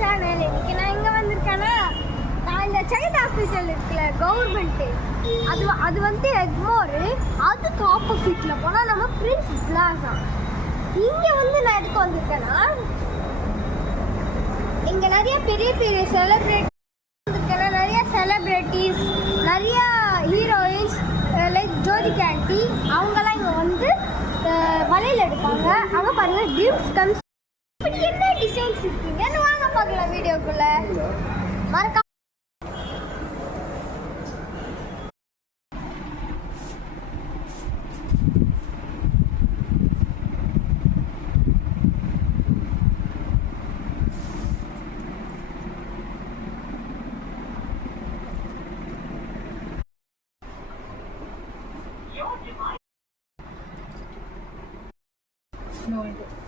Channel. இன்னைக்கு நான் எங்கே வந்திருக்கேன்னா, நான் இந்த சைல்ட் ஹாஸ்பிட்டல் இருக்குல்ல கவர்மெண்ட்டு, அது வந்து எக்மோர், அதுக்கு ஆப்போசிட்டில் போனால் நம்ம பிரின்ஸ் பிளாசா. இங்கே வந்து நான் எதுக்கு வந்திருக்கேன்னா, இங்கே நிறைய பெரிய பெரிய நிறைய செலிப்ரிட்டிஸ், நிறைய ஹீரோயின்ஸ் லைக் ஜோதிகா ஆண்டி அவங்கெல்லாம் இங்கே வந்து வலையில் எடுப்பாங்க. அங்கே பாருங்கள் கிஃப்ட்ஸ் கம்ஸ். இப்படி என்ன டிசைன்ஸ் இருக்குங்கன்னு வாங்க பார்க்கலாம் வீடியோக்குள்ளே. மறக்காம No idea.